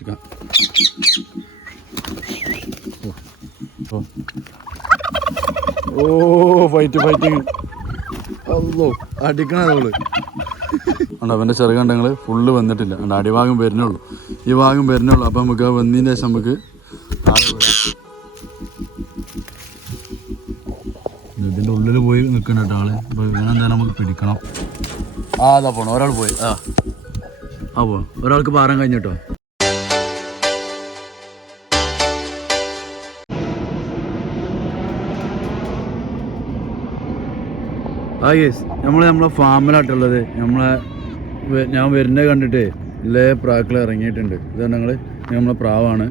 Chicken. ഓ. Fight fighting അല്ലോ അടിക്കണതോൾ ഉണ്ട് അവന്റെ ചെറുകണ്ടങ്ങൾ ഫുള്ള് വന്നിട്ടില്ല. ഉണ്ട് അടിഭാഗം വരുന്നുള്ളൂ ഈ ഭാഗം വരുന്നുള്ളൂ അപ്പം നമുക്ക് വന്നതിന് ശേഷം നമുക്ക് ഇതിന്റെ ഉള്ളിൽ പോയി നിൽക്കണം കേട്ടോ ആൾ. അപ്പോൾ ഇവനെന്തായാലും നമുക്ക് പിടിക്കണം. ആ അതാ പോണം. ഒരാൾ പോയി. ആ. ആ പോ ഒരാൾക്ക് പാറാൻ കഴിഞ്ഞിട്ടോ? ആ യെസ് നമ്മൾ നമ്മളെ ഫാമിലാട്ടുള്ളത് നമ്മളെ ഞാൻ വരുന്നത് കണ്ടിട്ട് ഇല്ലേ പ്രാക്കൾ ഇറങ്ങിയിട്ടുണ്ട്. ഇത് ഞങ്ങൾ നമ്മളെ പ്രാവാണ്.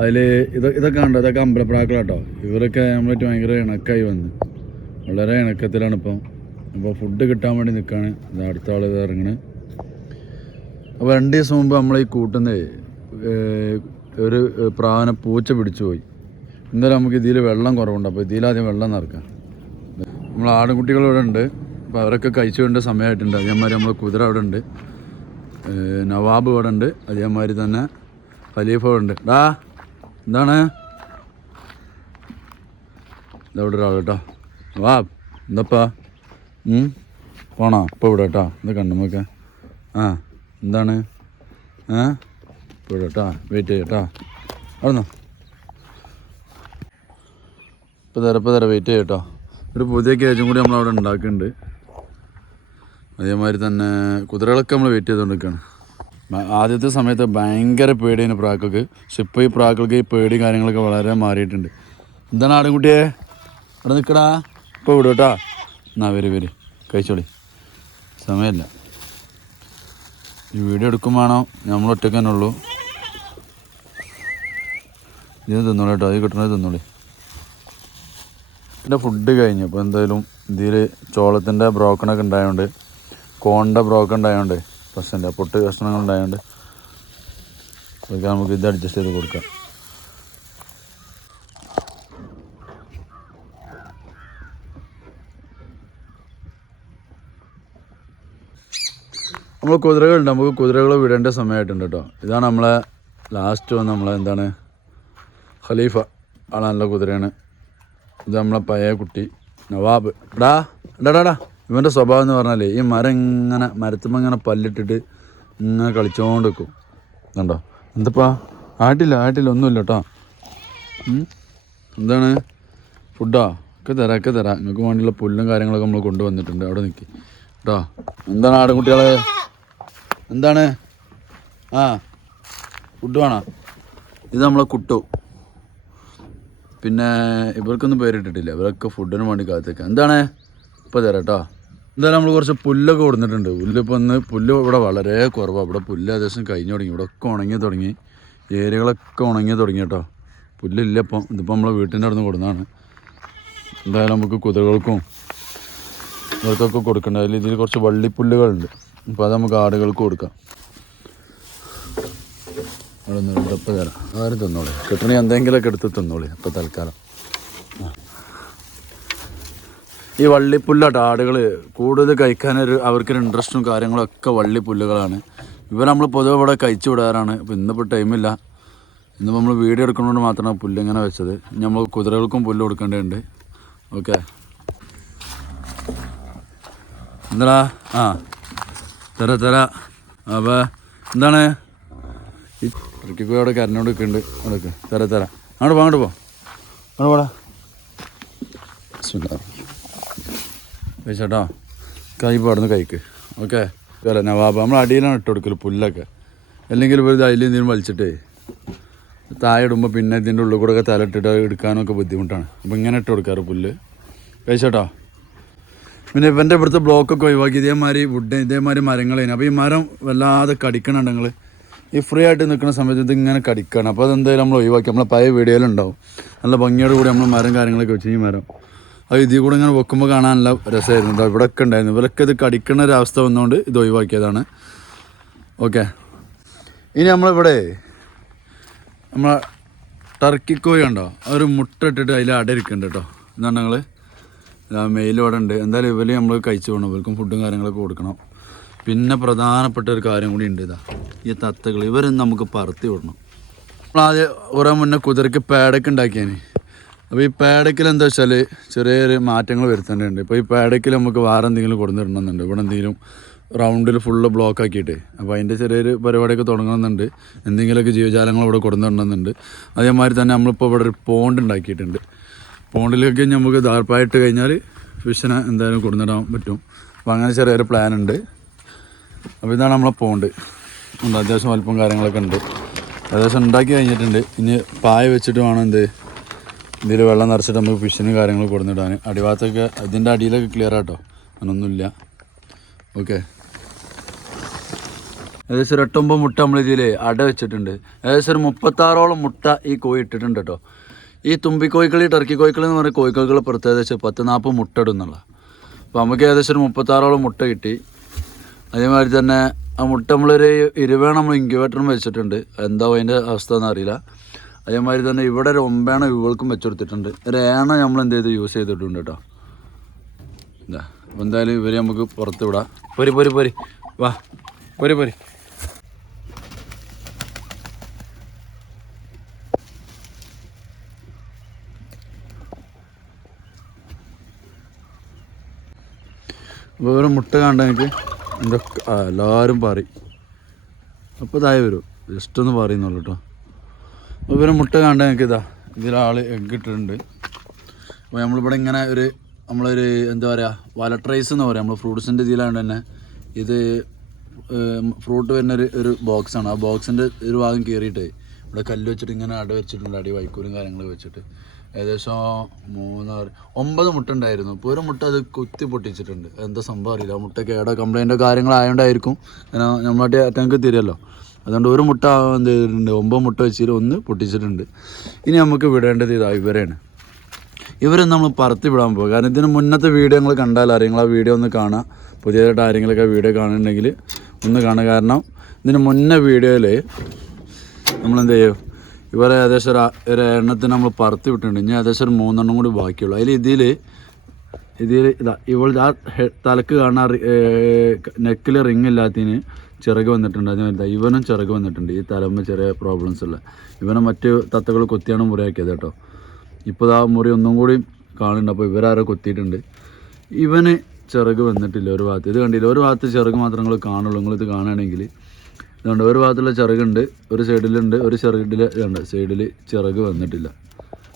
അതിൽ ഇത് ഇതൊക്കെ ഉണ്ടോ ഇതൊക്കെ അമ്പലപ്രാക്കളാട്ടോ ഇവരൊക്കെ നമ്മളായിട്ട് ഭയങ്കര ഇണക്കായി വന്ന്. വളരെ ഇണക്കത്തിലാണ് ഇപ്പം. അപ്പോൾ ഫുഡ് കിട്ടാൻ വേണ്ടി നിൽക്കുകയാണ് ഇത് അടുത്ത ആൾ ഇത് ഇറങ്ങണ്. അപ്പോൾ രണ്ട് ദിവസം മുമ്പ് നമ്മളെ ഈ കൂട്ടുന്ന ഒരു പ്രാവിനെ പൂച്ച പിടിച്ചു പോയി. ഇന്നലെ നമുക്ക് ഇതിൽ വെള്ളം കുറവുണ്ട്. അപ്പോൾ ഇതിലാദ്യം വെള്ളം നിറക്കാം. നമ്മൾ ആടുകുട്ടികൾ ഇവിടെ ഉണ്ട്. അപ്പോൾ അവരൊക്കെ കഴിച്ചു വേണ്ട സമയമായിട്ടുണ്ട് അതേമാതിരി നമ്മൾ കുതിര അവിടെ ഉണ്ട്. നവാബ് ഇവിടെ ഉണ്ട്. അതേമാതിരി തന്നെ ഖലീഫ ഇവിടെ ഉണ്ട്. ഡാ എന്താണ്? ഇതവിടെ ഒരാൾ കേട്ടോ. നവാബ് എന്താപ്പാ? പോണോ? ഇപ്പോൾ ഇവിടെ കേട്ടോ. ഇത് കണ്ണുമൊക്കെ ആ എന്താണ്? ഏ? ഇപ്പോൾ ഇവിടെ കേട്ടോ. വെയിറ്റ് ചെയ്യട്ടോ അവിടെ നിന്നോ. ഇപ്പോൾ തരാം തരാം. വെയിറ്റ് ചെയ്യട്ടോ ഒരു പുതിയ കേജും കൂടി നമ്മൾ അവിടെ ഉണ്ടാക്കുന്നുണ്ട്. അതേമാതിരി തന്നെ കുതിരകളൊക്കെ നമ്മൾ വെയിറ്റ് ചെയ്തുകൊണ്ടിരിക്കുകയാണ് ആദ്യത്തെ സമയത്ത് ഭയങ്കര പേടിയാണ് പ്രാക്കൾക്ക്. പക്ഷെ ഇപ്പോൾ ഈ പ്രാക്കൾക്ക് ഈ പേടി കാര്യങ്ങളൊക്കെ വളരെ മാറിയിട്ടുണ്ട്. എന്താണ് ആടുംകുട്ടിയെ? അവിടെ നിൽക്കടാ ഇപ്പോൾ വിടും കേട്ടോ എന്നാ വരും വരും. കഴിച്ചോളി. സമയമില്ല. ഈ വീഡിയോ എടുക്കും നമ്മൾ ഒറ്റയ്ക്ക് തന്നെ ഉള്ളൂ. ഇത് തിന്നോളൂ കേട്ടോ. അത് കിട്ടണത് തിന്നോളി. എന്റെ ഫുഡ് കഴിഞ്ഞു. അപ്പോൾ എന്തായാലും ഇതിൽ ചോളത്തിന്റെ ബ്രോക്കണൊക്കെ ഉണ്ടായതുകൊണ്ട് കോണിന്റെ ബ്രോക്കൺ ഉണ്ടായതുകൊണ്ട് പ്രശ്നമില്ല. പൊട്ട് കഷ്ണങ്ങൾ ഉണ്ടായതുകൊണ്ട് അതൊക്കെ നമുക്ക് ഇത് അഡ്ജസ്റ്റ് ചെയ്ത് കൊടുക്കാം. നമ്മൾ കുതിരകളുണ്ട് നമുക്ക് കുതിരകൾ വിടേണ്ട സമയമായിട്ടുണ്ട് കേട്ടോ. ഇതാണ് നമ്മളെ ലാസ്റ്റ് വന്ന് നമ്മളെ എന്താണ്? ഖലീഫ ആളെ നല്ല കുതിരയാണ്. ഇത് നമ്മളെ പഴയ കുട്ടി നവാബ്. എടാ എടാടാ ഇവന്റെ സ്വഭാവം എന്ന് പറഞ്ഞാലേ ഈ മരം ഇങ്ങനെ മരത്തുമ്പോൾ ഇങ്ങനെ പല്ലിട്ടിട്ട് ഇങ്ങനെ കളിച്ചോണ്ട് വെക്കും കണ്ടോ? എന്താപ്പാ? ആട്ടില്ല ആട്ടില്ല ഒന്നുമില്ല കേട്ടോ. എന്താണ്? ഫുഡാ? ഒക്കെ തരാം ഒക്കെ തരാം. നിങ്ങൾക്ക് വേണ്ടിയുള്ള പുല്ലും കാര്യങ്ങളൊക്കെ നമ്മൾ കൊണ്ടുവന്നിട്ടുണ്ട്. അവിടെ നിൽക്കി കേട്ടോ? എന്താണ് ആടുകുട്ടികളെ? എന്താണ്? ആ ഫുഡ് വേണോ? ഇത് നമ്മളെ കുട്ടു. പിന്നെ ഇവർക്കൊന്നും പേരിട്ടിട്ടില്ല. ഇവരൊക്കെ ഫുഡിന് വേണ്ടി കാത്തേക്ക എന്താണ്? ഇപ്പോൾ തരാം കേട്ടോ എന്തായാലും നമ്മൾ കുറച്ച് പുല്ലൊക്കെ കൊടുത്തിട്ടുണ്ട്. പുല്ല് ഇപ്പോൾ ഒന്ന് പുല്ല് ഇവിടെ വളരെ കുറവാണ് ഇവിടെ പുല്ല് ഏകദേശം കഴിഞ്ഞു തുടങ്ങി. ഇവിടെ ഒക്കെ ഉണങ്ങി തുടങ്ങി. ഏരിയകളൊക്കെ ഉണങ്ങി തുടങ്ങി കേട്ടോ പുല്ലില്ല ഇപ്പം. ഇതിപ്പോൾ നമ്മളെ വീട്ടിന്റെ അടുത്ത് കൊടുന്നതാണ്. എന്തായാലും നമുക്ക് കുതിരകൾക്കും ഇവർക്കൊക്കെ കൊടുക്കണ്ട. അതിൽ ഇതിൽ കുറച്ച് വള്ളിപ്പുല്ലുകളുണ്ട്. അപ്പോൾ അത് നമുക്ക് ആടുകൾക്ക് കൊടുക്കാം. അവിടെ നിന്ന് ഇടപ്പ് തരാം. ആരും തിന്നോളി. കിട്ടണി എന്തെങ്കിലുമൊക്കെ എടുത്ത് തിന്നോളി അപ്പോൾ തൽക്കാലം. ഈ വള്ളിപ്പുല്ലാട്ടോ ആടുകൾ കൂടുതൽ കഴിക്കാനൊരു അവർക്കൊരു ഇൻട്രസ്റ്റും കാര്യങ്ങളൊക്കെ വള്ളിപ്പുല്ലുകളാണ്. ഇവ നമ്മൾ പൊതുവെ ഇവിടെ കഴിച്ചു വിടാറാണ്. ഇപ്പോൾ ഇന്നിപ്പോൾ ടൈമില്ല ഇന്നിപ്പോൾ നമ്മൾ വീഡിയോ എടുക്കുന്നതുകൊണ്ട് മാത്രമാണ് പുല്ല് ഇങ്ങനെ വെച്ചത് നമ്മൾ കുതിരകൾക്കും പുല്ല് കൊടുക്കേണ്ടതുണ്ട്. ഓക്കെ. എന്താ ആ. തരാ തരാ. അപ്പോൾ എന്താണ്? ഈ ഇടയ്ക്ക് അവിടെ കരഞ്ഞോണ്ട് നിൽക്കുന്നുണ്ട്. അവിടെയൊക്കെ തര തരാം. അങ്ങോട്ട് പോ അങ്ങോട്ട് പോ. അങ്ങോട്ട് പോടാ. ചേട്ടാ കൈ പാടുന്ന കൈക്ക്. ഓക്കെ. അല്ല നവാബ്. നമ്മൾ അടിയിലാണ് ഇട്ട് കൊടുക്കൽ പുല്ലൊക്കെ. അല്ലെങ്കിൽ ഇപ്പോൾ ഇത് അതിൽ എന്തെങ്കിലും വലിച്ചിട്ടേ താഴെ ഇടുമ്പോൾ പിന്നെ ഇതിന്റെ ഉള്ളിൽ കൂടെ ഒക്കെ തലയിട്ടിട്ട് എടുക്കാനൊക്കെ ബുദ്ധിമുട്ടാണ്. അപ്പോൾ ഇങ്ങനെ ഇട്ട് കൊടുക്കാറ് പുല്ല്. കഴിച്ചോട്ടോ പിന്നെ ഇവന്റെ ഇവിടുത്തെ ബ്ലോക്കൊക്കെ ഒഴിവാക്കി. ഇതേമാതിരി വുഡ് ഇതേമാതിരി മരങ്ങളേന്. അപ്പോൾ ഈ മരം വല്ലാതെ കടിക്കണുണ്ട് നിങ്ങൾ ഈ ഫ്രീ ആയിട്ട് നിൽക്കുന്ന സമയത്ത് ഇത് ഇങ്ങനെ കടിക്കണം. അപ്പോൾ അതെന്തായാലും നമ്മൾ ഒഴിവാക്കി. നമ്മളെ പഴയ വീഡിയോയിലുണ്ടാവും നല്ല ഭംഗിയോട് കൂടി നമ്മൾ മരം കാര്യങ്ങളൊക്കെ വെച്ച് ഈ മരം. അത് ഇതിൽ കൂടെ ഇങ്ങനെ വെക്കുമ്പോൾ കാണാൻ നല്ല രസമായിരുന്നു. ഇതാ ഇവിടെയൊക്കെ ഉണ്ടായിരുന്നു. ഇവരൊക്കെ ഇത് കടിക്കണ ഒരവസ്ഥ വന്നുകൊണ്ട് ഇത് ഒഴിവാക്കിയതാണ്. ഓക്കെ ഇനി നമ്മളിവിടെ നമ്മളെ ടർക്കിക്കോയി ഉണ്ടോ ഒരു മുട്ട ഇട്ടിട്ട് അതിൽ അടയിരിക്കുന്നുണ്ട് കേട്ടോ. എന്താണ് ഞങ്ങൾ മെയിൽ ഇവിടെ ഉണ്ട്. എന്തായാലും ഇവർ നമ്മൾ കഴിച്ചു പോകണം ഇവർക്കും ഫുഡും കാര്യങ്ങളൊക്കെ കൊടുക്കണം. പിന്നെ പ്രധാനപ്പെട്ട ഒരു കാര്യം കൂടി ഉണ്ട് ഇതാ. ഈ തത്തകൾ ഇവരും നമുക്ക് പറത്തി വിടണം. നമ്മളാദ്യം കുറേ മുന്നേ കുതിരക്ക് പേടക്ക് ഉണ്ടാക്കിയാണ് അപ്പോൾ ഈ പേടക്കിൽ എന്താ വെച്ചാൽ ചെറിയൊരു മാറ്റങ്ങൾ വരുത്തേണ്ടതുണ്ട്. ഇപ്പോൾ ഈ പേടക്കിൽ നമുക്ക് വേറെ എന്തെങ്കിലും കൊടുത്തിടണമെന്നുണ്ട്. ഇവിടെ എന്തെങ്കിലും റൗണ്ടിൽ ഫുള്ള് ബ്ലോക്ക് ആക്കിയിട്ട്. അപ്പോൾ അതിന്റെ ചെറിയൊരു പരിപാടിയൊക്കെ തുടങ്ങണമെന്നുണ്ട്. എന്തെങ്കിലുമൊക്കെ ജീവജാലങ്ങൾ ഇവിടെ കൊടുത്തിടണമെന്നുണ്ട്. അതേമാതിരി തന്നെ നമ്മളിപ്പോൾ ഇവിടെ ഒരു പോണ്ട് ഉണ്ടാക്കിയിട്ടുണ്ട്. പോണ്ടിലൊക്കെ നമുക്ക് ദാർപ്പായിട്ട് കഴിഞ്ഞാൽ ഫിഷിനെ എന്തായാലും കൊടുത്തിടാൻ പറ്റും. അപ്പോൾ അങ്ങനെ ചെറിയൊരു പ്ലാൻ ഉണ്ട്. അപ്പോൾ ഇതാണ് നമ്മളെ പോണ്ട് ഉണ്ട്? അത്യാവശ്യം വലിപ്പം കാര്യങ്ങളൊക്കെ ഉണ്ട്. ഏകദേശം ഉണ്ടാക്കി കഴിഞ്ഞിട്ടുണ്ട്. ഇനി പായ വെച്ചിട്ട് വേണം എന്ത്? ഇതിൽ വെള്ളം നിറച്ചിട്ട് നമുക്ക് ഫിഷിന് കാര്യങ്ങൾ കൊടുത്തിടാൻ അടിവാത്തൊക്കെ ഇതിന്റെ അടിയിലൊക്കെ ക്ലിയർ ആട്ടോ. അങ്ങനൊന്നുമില്ല. ഓക്കെ ഏകദേശം ഒരു എട്ടൊമ്പത് മുട്ട നമ്മൾ ഇതിൽ അട വെച്ചിട്ടുണ്ട്. ഏകദേശം ഒരു മുപ്പത്താറോളം മുട്ട ഈ കോഴി ഇട്ടിട്ടുണ്ട് കേട്ടോ ഈ തുമ്പിക്കോയിക്കളി ടർക്കി കോഴിക്കൾ എന്ന് പറയുന്ന പുറത്ത് ഏകദേശം പത്ത് നാൽപ്പത് മുട്ട ഇടുന്നുള്ള അപ്പോൾ നമുക്ക് ഏകദേശം ഒരു മുപ്പത്താറോളം മുട്ട കിട്ടി. അതേമാതിരി തന്നെ ആ മുട്ട നമ്മളൊരു ഇരുവേണം നമ്മൾ ഇൻക്യുബേറ്ററും വെച്ചിട്ടുണ്ട്. എന്താ അതിന്റെ അവസ്ഥ എന്ന് അറിയില്ല. അതേമാതിരി തന്നെ ഇവിടെ ഒരു ഒമ്പേണ ഇവൾക്കും വെച്ചുകൊടുത്തിട്ടുണ്ട് ഒരു ഏണ നമ്മൾ എന്ത് ചെയ്ത്? യൂസ് ചെയ്തിട്ടുണ്ട് കേട്ടോ. എന്താ എന്തായാലും ഇവരെ നമുക്ക് പുറത്ത് വിടാം. പൊരി പൊരി പോരി. വാ പൊരി പൊരി. ഇവരെ മുട്ട കണ്ട എന്റെ എല്ലാവരും പറ. അപ്പോൾ ഇതായി വരും. ജസ്റ്റ് ഒന്ന് പറയുന്നുള്ളൂ കേട്ടോ അപ്പോൾ ഇവരെ മുട്ട കണ്ട ഞങ്ങൾക്ക് ഇതാ ഇതിലാൾ എഗ് ഇട്ടിട്ടുണ്ട്. അപ്പോൾ നമ്മളിവിടെ ഇങ്ങനെ ഒരു നമ്മളൊരു എന്താ പറയുക വലട്രൈസ് എന്ന് പറയാം. നമ്മൾ ഫ്രൂട്ട്സിന്റെ ഇതിലാണ്ട് തന്നെ ഇത് ഫ്രൂട്ട് വരുന്ന ഒരു ഒരു ബോക്സാണ് ആ ബോക്സിന്റെ ഒരു ഭാഗം കയറിയിട്ട് ഇവിടെ കല്ല് വെച്ചിട്ട് ഇങ്ങനെ അട വെച്ചിട്ടുണ്ട് അടി വൈക്കൂരും കാര്യങ്ങളും വെച്ചിട്ട്. ഏകദേശം മൂന്നാറ് ഒമ്പത് മുട്ട ഉണ്ടായിരുന്നു. ഇപ്പോൾ ഒരു മുട്ട അത് കുത്തി പൊട്ടിച്ചിട്ടുണ്ട്. എന്താ സംഭവം അറിയില്ല. മുട്ട കേടോ കംപ്ലൈന്റോ കാര്യങ്ങളായതുകൊണ്ടായിരിക്കും നമ്മളായിട്ട് അറ്റങ്ങൾക്ക് തരുമല്ലോ അതുകൊണ്ട് ഒരു മുട്ട എന്ത് ചെയ്തിട്ടുണ്ട്? ഒമ്പത് മുട്ട വെച്ചിട്ട് ഒന്ന് പൊട്ടിച്ചിട്ടുണ്ട്. ഇനി നമുക്ക് വിടേണ്ടത് ഇതാ ഇവരെയാണ്. ഇവരൊന്നും നമ്മൾ പറത്തി വിടാൻ പോകും കാരണം ഇതിന് മുന്നത്തെ വീഡിയോ നിങ്ങൾ കണ്ടാൽ ആരെങ്കിലും ആ വീഡിയോ ഒന്ന് കാണാം. പുതിയതായിട്ട് ആരെങ്കിലുമൊക്കെ വീഡിയോ കാണുന്നുണ്ടെങ്കിൽ ഒന്ന് കാണുക. കാരണം ഇതിന് മുന്നേ വീഡിയോയിൽ നമ്മളെന്ത് ചെയ്യും? ഇവരെ ഏകദേശം ഒരു ഒരു എണ്ണത്തിന് നമ്മൾ പറത്തി വിട്ടിട്ടുണ്ട്. ഇനി ഏകദേശം ഒരു മൂന്നെണ്ണം കൂടി ബാക്കിയുള്ളൂ. അതിൽ ഇതിൽ ഇതിൽ ഇതാ ഇവൾ ആ തലക്ക് കാണാൻ നെക്കിൽ റിങ് ഇല്ലാത്തതിന് ചിറക് വന്നിട്ടുണ്ട്. അതിന് ഇവനും ചിറക് വന്നിട്ടുണ്ട്. ഈ തലമ്മ ചെറിയ പ്രോബ്ലംസ് ഉള്ള. ഇവനെ മറ്റ് തത്തകൾ കൊത്തിയാണ് മുറിയാക്കിയത് കേട്ടോ. ഇപ്പോൾ ആ മുറി ഒന്നും കൂടി കാണുന്നുണ്ട്. അപ്പോൾ ഇവരാരോ കൊത്തിയിട്ടുണ്ട്. ഇവന് ചിറക് വന്നിട്ടില്ല ഒരു ഭാഗത്ത്. ഇത് കണ്ടില്ല? ഒരു ഭാഗത്ത് ചിറക് മാത്രം നിങ്ങൾ കാണുള്ളൂ. നിങ്ങളിത് കാണുകയാണെങ്കിൽ ഇതുകൊണ്ട് ഒരു ഭാഗത്തുള്ള ചിറകുണ്ട് ഒരു സൈഡിലുണ്ട് ഒരു ചിറകിൽ ഇതുണ്ട്. സൈഡിൽ ചിറക് വന്നിട്ടില്ല.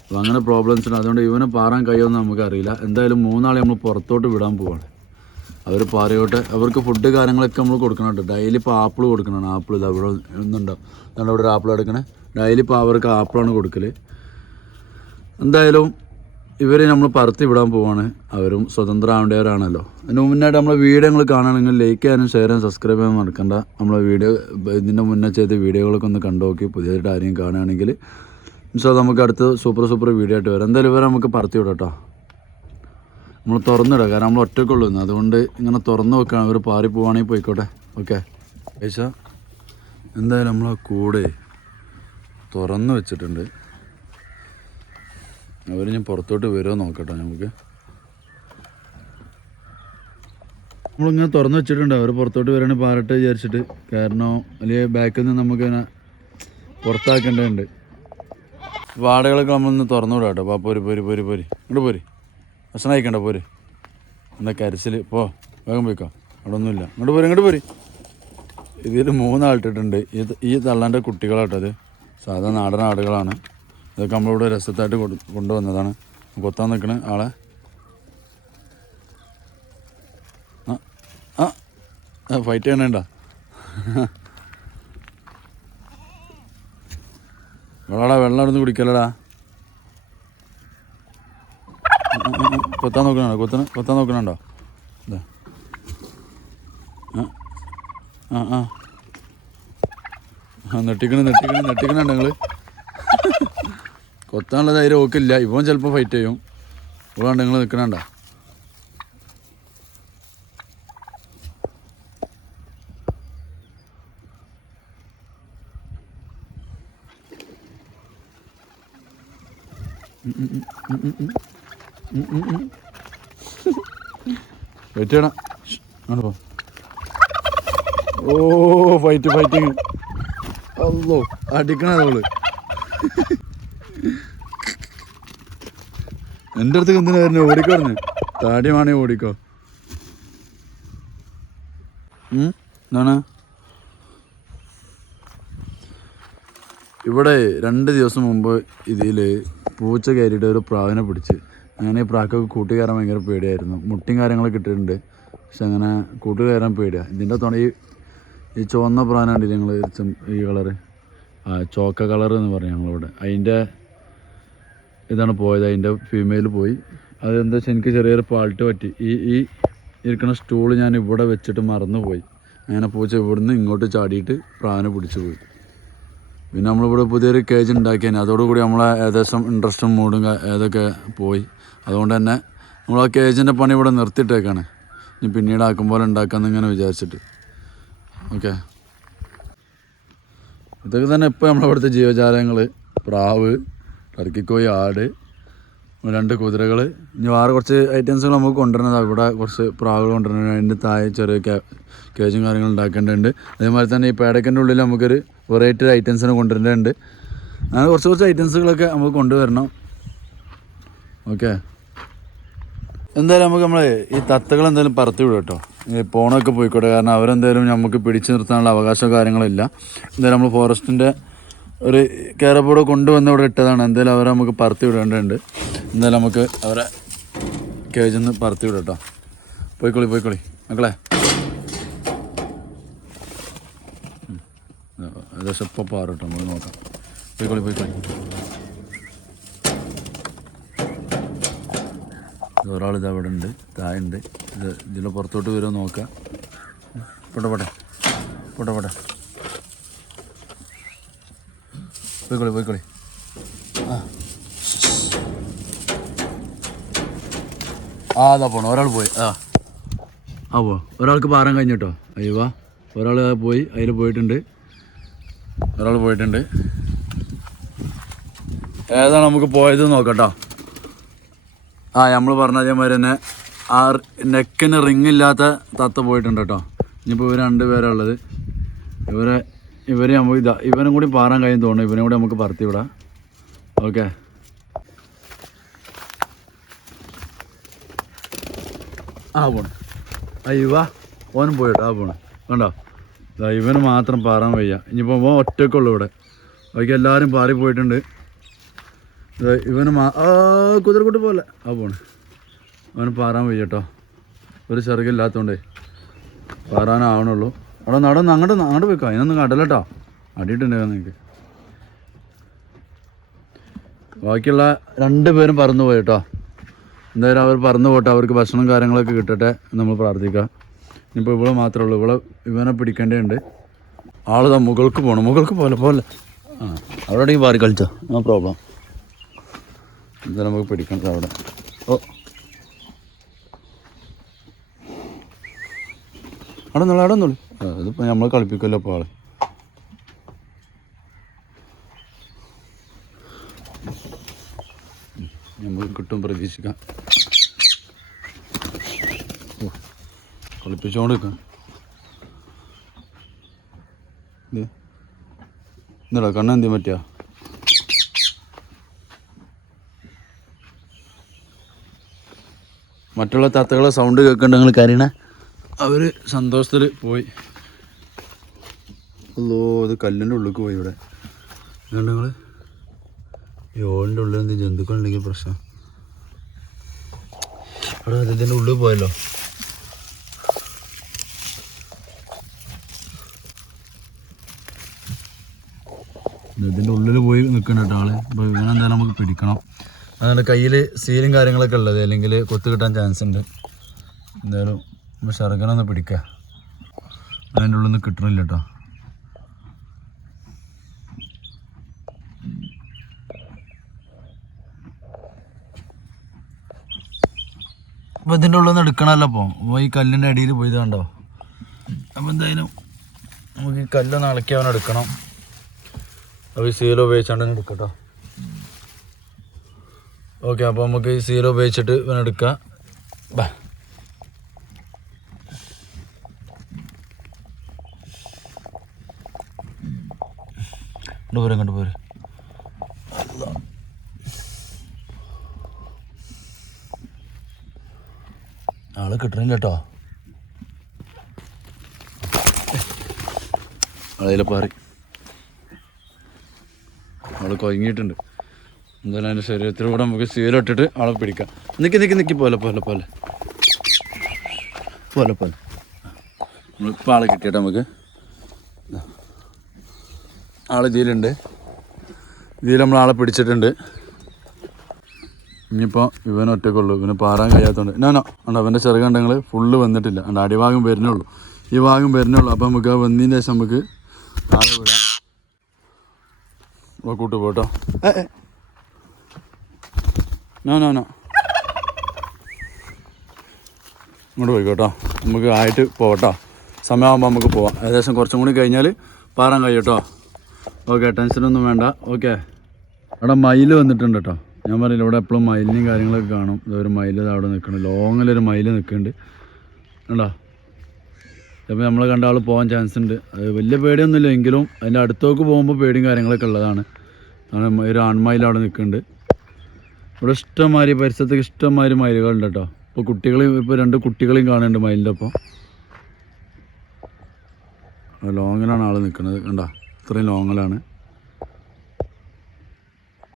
അപ്പോൾ അങ്ങനെ പ്രോബ്ലംസ് ഉണ്ട്. അതുകൊണ്ട് ഇവനെ പാറാൻ കഴിയുമെന്ന് നമുക്കറിയില്ല. എന്തായാലും മൂന്നാളെ നമ്മൾ പുറത്തോട്ട് വിടാൻ പോവാണ്. അവർ പാറയോട്ടെ. അവർക്ക് ഫുഡ് കാര്യങ്ങളൊക്കെ നമ്മൾ കൊടുക്കണം കേട്ടോ. ഡെയിലി ഇപ്പോൾ ആപ്പിൾ കൊടുക്കണം ആപ്പിൾ ഇത് അവിടെ ഒന്നുണ്ടാവും അതുകൊണ്ട് ഇവിടെ ഒരു ആപ്പിൾ എടുക്കണേ. ഡെയിലി ഇപ്പോൾ അവർക്ക് ആപ്പിളാണ് കൊടുക്കൽ എന്തായാലും ഇവരെ നമ്മൾ പറത്തി വിടാൻ പോവാണ്. അവരും സ്വതന്ത്രമാവേണ്ടവരാണല്ലോ അതിന് മുന്നായിട്ട് നമ്മളെ വീഡിയോ നിങ്ങൾ കാണുകയാണെങ്കിൽ ലൈക്ക് ചെയ്യാനും ഷെയർ ചെയ്യാനും സബ്സ്ക്രൈബ് ചെയ്യാൻ മറക്കണ്ട. നമ്മളെ വീഡിയോ ഇതിന്റെ മുന്നേ ചെയ്ത വീഡിയോകളൊക്കെ ഒന്ന് കണ്ടു നോക്കി. പുതിയതായിട്ട് ആരെയും കാണുകയാണെങ്കിൽ സോ നമുക്ക് അടുത്ത് സൂപ്പർ സൂപ്പർ വീഡിയോ ആയിട്ട് വരാം. എന്തായാലും ഇവരെ നമുക്ക് പറത്തി വിടാം കേട്ടോ നമ്മൾ തുറന്നിടാം. കാരണം നമ്മൾ ഒറ്റക്കുള്ളൂ ഇന്ന്. അതുകൊണ്ട് ഇങ്ങനെ തുറന്ന് വെക്കണം അവർ പാറി പോവാണെങ്കിൽ പോയിക്കോട്ടെ. ഓക്കെ പൈസ എന്തായാലും നമ്മളെ കൂടെ തുറന്ന് വെച്ചിട്ടുണ്ട്. അവർ ഞാൻ പുറത്തോട്ട് വരുമോ നോക്കട്ടെ നമുക്ക്. നമ്മളിങ്ങനെ തുറന്ന് വെച്ചിട്ടുണ്ട്. അവർ പുറത്തോട്ട് വരികയാണെങ്കിൽ പാറട്ടെ വിചാരിച്ചിട്ട്. കാരണം അല്ലെങ്കിൽ ബാക്കിൽ നിന്ന് നമുക്കിങ്ങനെ പുറത്താക്കേണ്ടതുണ്ട്. വാടകളൊക്കെ നമ്മളൊന്ന് തുറന്നു വിടാം കേട്ടോ. അപ്പോൾ പോരി പോര് പോരി പോരി. ഇങ്ങോട്ട് പോരി. ഭക്ഷണം അയക്കണ്ട പോര്. എന്താ കരച്ചിൽ പോ വേഗം പോയിക്കോ. അവിടെ ഒന്നുമില്ല ഇങ്ങോട്ട് പോര് ഇങ്ങോട്ട് പോര്. ഇതിൽ മൂന്നാളിട്ടിട്ടുണ്ട്. ഈ ഈ തള്ളാന്റെ കുട്ടികളാട്ടത് സാധാ നാടൻ ആടുകളാണ്. ഇതൊക്കെ നമ്മളിവിടെ രസത്തായിട്ട് കൊടു കൊണ്ടുവന്നതാണ്. കൊത്താൻ നിൽക്കണ ആളെ. ആ ഫൈറ്റ് ചെയ്യണേണ്ട? വെള്ളടാ വെള്ളം എടുത്ത് കുടിക്കല്ലടാ. കൊത്താൻ നോക്കണോ കൊത്തണ കൊത്താൻ നോക്കണുണ്ടോ? ആ ആ ആ. നെട്ടിക്കണ് നെട്ടിക്കണ് നെട്ടിക്കണുണ്ടോ നിങ്ങൾ കൊത്താനുള്ള ധൈര്യം ഓക്കില്ല ഇവൻ ചിലപ്പോൾ ഫൈറ്റ് ചെയ്യും. ഇവിടെ നിങ്ങൾ നിൽക്കണണ്ട വെയിറ്റ് ചെയ്യണം. ഓ ഫൈറ്റ് ഫൈറ്റിങ് അല്ലോ അടിക്കണ അവൾ എന്റെ അടുത്ത് എന്തിനാ വരുന്നത് ഓടിക്കോ പറഞ്ഞു താടി വേണേ ഓടിക്കോ എന്താണ്? ഇവിടെ രണ്ട് ദിവസം മുമ്പ് ഇതിൽ പൂച്ച കയറിയിട്ട് ഒരു പ്രാവിനെ പിടിച്ച്. അങ്ങനെ ഈ പ്രാക്കൊക്കെ കൂട്ടി കയറാൻ ഭയങ്കര പേടിയായിരുന്നു. മുട്ടിയും കാര്യങ്ങളൊക്കെ ഇട്ടിട്ടുണ്ട്. പക്ഷെ അങ്ങനെ കൂട്ടി കയറാൻ പേടിയാണ് ഇതിന്റെ തുണ ഈ ഈ ചുവന്ന പ്രാവനാണ് ഞങ്ങൾ ഈ കളറ്. ചോക്ക കളർ എന്ന് പറയും ഞങ്ങളിവിടെ. അതിന്റെ ഇതാണ് പോയത്. അതിന്റെ ഫീമെയിൽ പോയി. അതെന്താ വെച്ചാൽ എനിക്ക് ചെറിയൊരു പാൾട്ട് പറ്റി. ഈ ഈ ഇരിക്കുന്ന സ്റ്റൂൾ ഞാൻ ഇവിടെ വെച്ചിട്ട് മറന്നുപോയി. അങ്ങനെ പൂച്ച ഇവിടുന്ന് ഇങ്ങോട്ട് ചാടിയിട്ട് പ്രാവിനെ പിടിച്ചു പോയി പിന്നെ നമ്മളിവിടെ പുതിയൊരു കേജ് ഉണ്ടാക്കിയാണ് അതോടുകൂടി നമ്മളെ ഏകദേശം ഇൻട്രസ്റ്റും ക- ഏതൊക്കെ പോയി. അതുകൊണ്ട് തന്നെ നമ്മൾ ആ കേജിന്റെ പണി ഇവിടെ നിർത്തിയിട്ടേക്കാണ്. ഇനി പിന്നീട് ആക്കും പോലെ ഉണ്ടാക്കാമെന്ന് ഇങ്ങനെ വിചാരിച്ചിട്ട്. ഓക്കെ ഇതൊക്കെ തന്നെ ഇപ്പോൾ നമ്മളിവിടുത്തെ ജീവജാലങ്ങൾ പ്രാവ് ടർക്കിക്കോയി ആട് രണ്ട് കുതിരകൾ ഇനി വേറെ കുറച്ച് ഐറ്റംസുകൾ നമുക്ക് കൊണ്ടുവരുന്നത്. ഇവിടെ കുറച്ച് പ്രാവുകൾ കൊണ്ടുവരണം അതിന്റെ താഴെ ചെറിയ കേജും കാര്യങ്ങളും ഉണ്ടാക്കേണ്ടതുണ്ട്. അതേമാതിരി തന്നെ ഈ പേടക്കന്റെ ഉള്ളിൽ നമുക്കൊരു വെറൈറ്റി ഐറ്റംസിനെ കൊണ്ടുവരേണ്ടതുണ്ട് അങ്ങനെ കുറച്ച് കുറച്ച് ഐറ്റംസുകളൊക്കെ നമുക്ക് കൊണ്ടുവരണം. ഓക്കെ എന്തായാലും നമുക്ക് നമ്മൾ ഈ തത്തകൾ എന്തായാലും പറത്തി വിടും കേട്ടോ. ഈ പോണൊക്കെ പോയിക്കോട്ടെ. കാരണം അവരെന്തായാലും നമുക്ക് പിടിച്ചു നിർത്താനുള്ള അവകാശമോ കാര്യങ്ങളില്ല എന്തായാലും നമ്മൾ ഫോറസ്റ്റിന്റെ ഒരു കേരപ്പൂടെ കൊണ്ടുവന്ന് ഇവിടെ ഇട്ടതാണ്. എന്തായാലും അവരെ നമുക്ക് പറത്തി വിടേണ്ടതുണ്ട്. എന്തായാലും നമുക്ക് അവരെ കേജിൽ നിന്ന് പറത്തി വിടാം കേട്ടോ പോയിക്കോളി പോയിക്കോളി. മക്കളെ. ഏകദേശം ഇപ്പോൾ കേട്ടോ നമുക്ക് നോക്കാം. പോയിക്കോളി പോയിക്കോളി. ഒരാൾ ഇത് അവിടെ ഉണ്ട്. തായുണ്ട് ഇത് ഇതിൽ പുറത്തോട്ട് വരുമോ നോക്കാം. പോട്ടെ പോട്ടെ. പോയിക്കോളി പോയിക്കോളി. ആ. ആ അതാ പോണോ. ഒരാൾ പോയി. ആ. ആ പോ. ഒരാൾക്ക് പാറാൻ കഴിഞ്ഞിട്ടോ? അയ്യോ വാ. ഒരാൾ പോയി അതിൽ പോയിട്ടുണ്ട്. ഒരാൾ പോയിട്ടുണ്ട്. ഏതാണ് നമുക്ക് പോയത് നോക്കട്ടോ. ആ നമ്മൾ പറഞ്ഞ അതേമാതിരി തന്നെ ആ നെക്കിന് റിങ് ഇല്ലാത്ത തത്ത പോയിട്ടുണ്ട് കേട്ടോ. ഇനിയിപ്പോൾ ഇവർ രണ്ട് പേരാണുള്ളത് ഇവരെ ഇവരെ നമുക്ക് ഇതാ ഇവനും കൂടി പാറാൻ കഴിയും തോന്നുന്നു. ഇവനും കൂടി നമുക്ക് പറത്തി വിടാം. ഓക്കെ ആ പോണ്. അയ്യവാ ഓനും പോയിട്ടോ ആ പോണ്. കണ്ടോ? ഇവന് മാത്രം പാറാൻ വയ്യ. ഇനിയിപ്പോൾ ഓൻ ഒറ്റക്കുള്ളൂ ഇവിടെ. ബാക്കി എല്ലാവരും പാറി പോയിട്ടുണ്ട്. ഇവന് മാ ആ കുതിരക്കുട്ടി പോലെ. ആ പോണ്. അവന് പാറാൻ വയ്യ കേട്ടോ. ഒരു ചെറുകില്ലാത്തോണ്ടേ. പാറാനാവണുള്ളൂ അവിടെ നടന്ന് അങ്ങോട്ട് അങ്ങോട്ട് പോയിക്കോ. അതിനൊന്നും കടലട്ടോ അടിയിട്ടുണ്ടായിരുന്നു നിങ്ങൾക്ക് ബാക്കിയുള്ള രണ്ട് പേരും പറന്നു പോയി കേട്ടോ. എന്തായാലും അവർ പറന്നു പോട്ടെ. അവർക്ക് ഭക്ഷണം കാര്യങ്ങളൊക്കെ കിട്ടട്ടെ നമ്മൾ പ്രാർത്ഥിക്കാം. ഇനിയിപ്പോൾ ഇവിടെ മാത്രമേ ഉള്ളൂ. ഇവിടെ ഇവനെ പിടിക്കേണ്ടതുണ്ട്. ആളിതാ മുകൾക്ക് പോകണം മുകൾക്ക് പോലെ പോലെ. ആ അവിടെ പാറി കളിച്ചോ. No problem. എന്തായാലും നമുക്ക് പിടിക്കണം അവിടെ. ഓ. അവിടെ നിന്നോളൂ അവിടെ നിന്നോളൂ. നമ്മൾ കളിപ്പിക്കുമല്ലോ അപ്പോൾ ആളെ. നമുക്ക് കിട്ടും പ്രതീക്ഷിക്കാം. കളിപ്പിച്ചുകൊണ്ട് നിൽക്കാം ഇത് എന്താടാ കണ്ണെന്തി പറ്റിയാ? മറ്റുള്ള തത്തകളെ സൗണ്ട് കേൾക്കണ്ട നിങ്ങൾ കരീണ. അവർ സന്തോഷത്തിൽ പോയി. അല്ലോ അത് കല്ലിന്റെ ഉള്ളിലേക്ക് പോയി ഇവിടെ. അതുകൊണ്ട് നിങ്ങൾ ഈ ഓളിന്റെ ഉള്ളിൽ എന്ത് ജന്തുക്കളുണ്ടെങ്കിൽ പ്രശ്നം. അവിടെ ഇതിന്റെ ഉള്ളിൽ പോയല്ലോ. ഇതിന്റെ ഉള്ളിൽ പോയി നിൽക്കണം കേട്ടോ ആൾ. അപ്പോൾ ഇവനെ എന്തായാലും നമുക്ക് പിടിക്കണം. അതുകൊണ്ട് കയ്യിൽ സീലും കാര്യങ്ങളൊക്കെ ഉള്ളത്. അല്ലെങ്കിൽ കൊത്തു കിട്ടാൻ ചാൻസ് ഉണ്ട്. എന്തായാലും നമ്മൾ ഷർഗനൊന്ന് പിടിക്കുക അതിന്റെ ഉള്ളിൽ നിന്ന് കിട്ടണില്ല കേട്ടോ അപ്പോൾ ഇതിന്റെ ഉള്ളിൽ നിന്ന് എടുക്കണമല്ലോ അപ്പോൾ ഈ കല്ലിന്റെ അടിയിൽ പോയി കണ്ടോ? അപ്പോൾ എന്തായാലും നമുക്ക് ഈ കല്ലൊന്ന് ഇളക്കി അവൻ എടുക്കണം. അപ്പോൾ ഈ സീലോ ഉപയോഗിച്ചാണ്ട് എടുക്കട്ടോ ഓക്കെ അപ്പോൾ നമുക്ക് ഈ സീലോ ഉപയോഗിച്ചിട്ട് ഇവനെ ഇങ്ങോട്ട് പോരെ ഇങ്ങോട്ട് പോരെ. ആൾ കിട്ടണില്ല കേട്ടോ ആളതിലെ പാറി. ആൾ കൊയങ്ങിയിട്ടുണ്ട്. എന്തായാലും അതിന്റെ ശരീരത്തിലൂടെ നമുക്ക് സീലിട്ടിട്ട് ആളെ പിടിക്കാം. നിൽക്കി നിൽക്കി നിൽക്കി പോലെ പോലെ പോലെ. പോലെ പോലെ. നമ്മളിപ്പോൾ ആളെ കിട്ടിയിട്ട് നമുക്ക്. ആൾ ഇതിലുണ്ട്. ഇതിൽ നമ്മൾ ആളെ പിടിച്ചിട്ടുണ്ട്. ഇനിയിപ്പോൾ ഇവൻ ഒറ്റക്കുള്ളൂ ഇവന് പാറാൻ കഴിയാത്തതുകൊണ്ട് ഞാനോ ഉണ്ട് അവന്റെ ചെറുകണ്ടങ്ങൾ ഫുള്ള് വന്നിട്ടില്ല. ഉണ്ട് അടിഭാഗം വരുന്നുള്ളൂ ഈ ഭാഗം വരുന്നുള്ളൂ അപ്പോൾ നമുക്ക് ആ വന്നതിന് ശേഷം നമുക്ക് ആളെ വിടാം. കൂട്ട് പോട്ടോ നോ നോ നോ. ഇങ്ങോട്ട് പോയിക്കോട്ടോ നമുക്ക് ആയിട്ട് പോകട്ടോ സമയമാകുമ്പോൾ നമുക്ക് പോവാം. ഏകദേശം കുറച്ചും കൂടി കഴിഞ്ഞാൽ പാറാൻ കഴിയട്ടോ ഓക്കെ ടെൻഷനൊന്നും വേണ്ട. ഓക്കെ അവിടെ മയിൽ വന്നിട്ടുണ്ട് കേട്ടോ. ഞാൻ പറഞ്ഞില്ല ഇവിടെ എപ്പോഴും മയിലിനെയും കാര്യങ്ങളൊക്കെ കാണും. ഇതൊരു മയിൽ അവിടെ നിൽക്കുന്നുണ്ട്. ലോങ്ങിലൊരു മയിൽ നിൽക്കുന്നുണ്ട്. കണ്ടോ? ചിലപ്പോൾ നമ്മൾ കണ്ട ആൾ പോകാൻ ചാൻസ് ഉണ്ട്. അത് വലിയ പേടിയൊന്നുമില്ല. എങ്കിലും അതിന്റെ അടുത്തേക്ക് പോകുമ്പോൾ പേടിയും കാര്യങ്ങളൊക്കെ ഉള്ളതാണ്. ഒരു ആൺമയിൽ അവിടെ നിൽക്കുന്നുണ്ട്. ഇവിടെ ഇഷ്ടംമാതിരി പരിസരത്തേക്ക് ഇഷ്ടംമാതിരി മയിലുകളുണ്ട് കേട്ടോ. ഇപ്പോൾ കുട്ടികളെയും ഇപ്പോൾ രണ്ട് കുട്ടികളെയും കാണുന്നുണ്ട് മയിലിന്റെ ഒപ്പം. ലോങ്ങിലാണ് ആൾ നിൽക്കുന്നത്. കണ്ടോ? ഇത്രയും ലോങ്ങിലാണ്